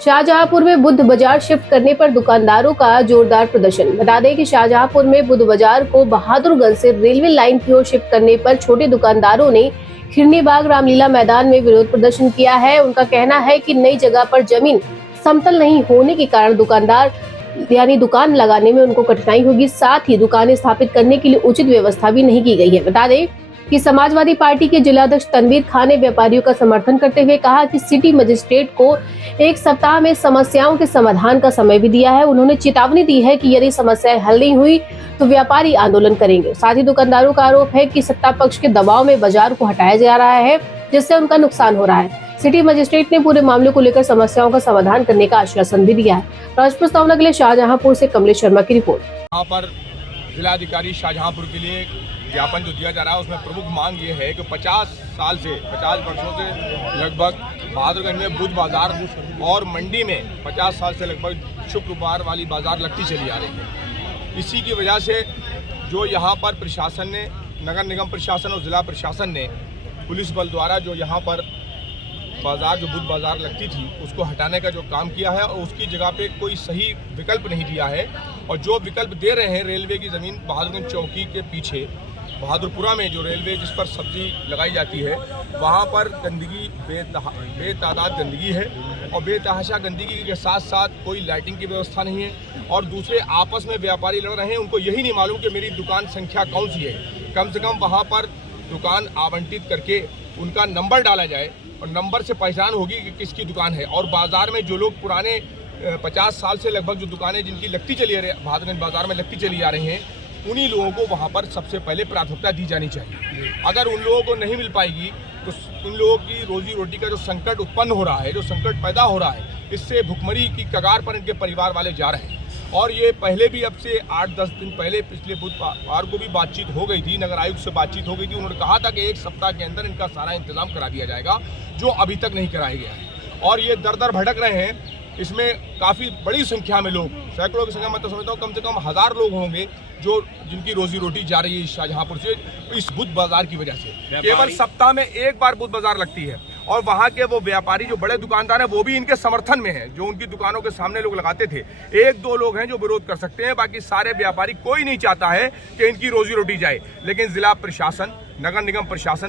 शाहजहांपुर में बुद्ध बाजार शिफ्ट करने पर दुकानदारों का जोरदार प्रदर्शन। बता दें कि शाहजहांपुर में बुद्ध बाजार को बहादुरगंज से रेलवे लाइन की ओर शिफ्ट करने पर छोटे दुकानदारों ने खिरनी बाग रामलीला मैदान में विरोध प्रदर्शन किया है। उनका कहना है कि नई जगह पर जमीन समतल नहीं होने के कारण दुकान लगाने में उनको कठिनाई होगी। साथ ही दुकानें स्थापित करने के लिए उचित व्यवस्था भी नहीं की गई है। बता दें कि समाजवादी पार्टी के जिलाध्यक्ष तनवीर खान ने व्यापारियों का समर्थन करते हुए कहा कि सिटी मजिस्ट्रेट को 1 सप्ताह में समस्याओं के समाधान का समय भी दिया है। उन्होंने चेतावनी दी है कि यदि समस्याएं हल नहीं हुई तो व्यापारी आंदोलन करेंगे। साथ ही दुकानदारों का आरोप है कि सत्ता पक्ष के दबाव में बाजार को हटाया जा रहा है, जिससे उनका नुकसान हो रहा है। सिटी मजिस्ट्रेट ने पूरे मामले को लेकर समस्याओं का समाधान करने का आश्वासन भी दिया है। राष्ट्र प्रस्तावना के लिए शाहजहांपुर से कमलेश शर्मा की रिपोर्ट। यहाँ पर जिलाधिकारी शाहजहांपुर के लिए ज्ञापन जो दिया जा रहा है उसमें प्रमुख मांग ये है कि 50 वर्षों से लगभग बहादुरगंज में बुध बाजार और मंडी में 50 साल से लगभग शुक्रवार वाली बाजार लगती चली आ रही है। इसी की वजह से जो यहाँ पर प्रशासन ने, नगर निगम प्रशासन और जिला प्रशासन ने पुलिस बल द्वारा जो यहाँ पर बाजार जो बुध बाजार लगती थी उसको हटाने का जो काम किया है और उसकी जगह पे कोई सही विकल्प नहीं दिया है। और जो विकल्प दे रहे हैं रेलवे की ज़मीन बहादुरगंज चौकी के पीछे बहादुरपुरा में जो रेलवे जिस पर सब्जी लगाई जाती है वहाँ पर गंदगी बेतादाद गंदगी है और बेतहाशा गंदगी के साथ साथ कोई लाइटिंग की व्यवस्था नहीं है। और दूसरे आपस में व्यापारी लड़ रहे हैं, उनको यही नहीं मालूम कि मेरी दुकान संख्या कौन सी है। कम से कम वहाँ पर दुकान आवंटित करके उनका नंबर डाला जाए और नंबर से पहचान होगी कि किसकी दुकान है। और बाज़ार में जो लोग पुराने 50 साल से लगभग जो दुकानें जिनकी लगती चली आ रही है बहादुरगंज बाज़ार में लगती चली आ रही हैं, उन्हीं लोगों को वहाँ पर सबसे पहले प्राथमिकता दी जानी चाहिए। अगर उन लोगों को नहीं मिल पाएगी तो उन लोगों की रोजी रोटी का जो संकट उत्पन्न हो रहा है, जो संकट पैदा हो रहा है, इससे भुखमरी की कगार पर इनके परिवार वाले जा रहे हैं। और ये पहले भी अब से 8-10 दिन पहले पिछले बुधवार को भी बातचीत हो गई थी, नगर आयुक्त से बातचीत हो गई थी। उन्होंने कहा था कि 1 सप्ताह के अंदर इनका सारा इंतजाम करा दिया जाएगा, जो अभी तक नहीं कराया गया है। और ये दर दर भटक रहे हैं। इसमें काफ़ी बड़ी संख्या में लोग, सैकड़ों की संख्या मैं तो समझता हूँ कम से कम 1000 लोग होंगे जिनकी रोजी रोटी जा रही है शाहजहांपुर से इस बुध बाजार की वजह से। केवल सप्ताह में एक बार बुध बाजार लगती है और वहाँ के वो व्यापारी जो बड़े दुकानदार हैं वो भी इनके समर्थन में हैं। जो उनकी दुकानों के सामने लोग लगाते थे, 1-2 लोग हैं जो विरोध कर सकते हैं, बाकी सारे व्यापारी, कोई नहीं चाहता है कि इनकी रोजी रोटी जाए। लेकिन जिला प्रशासन, नगर निगम प्रशासन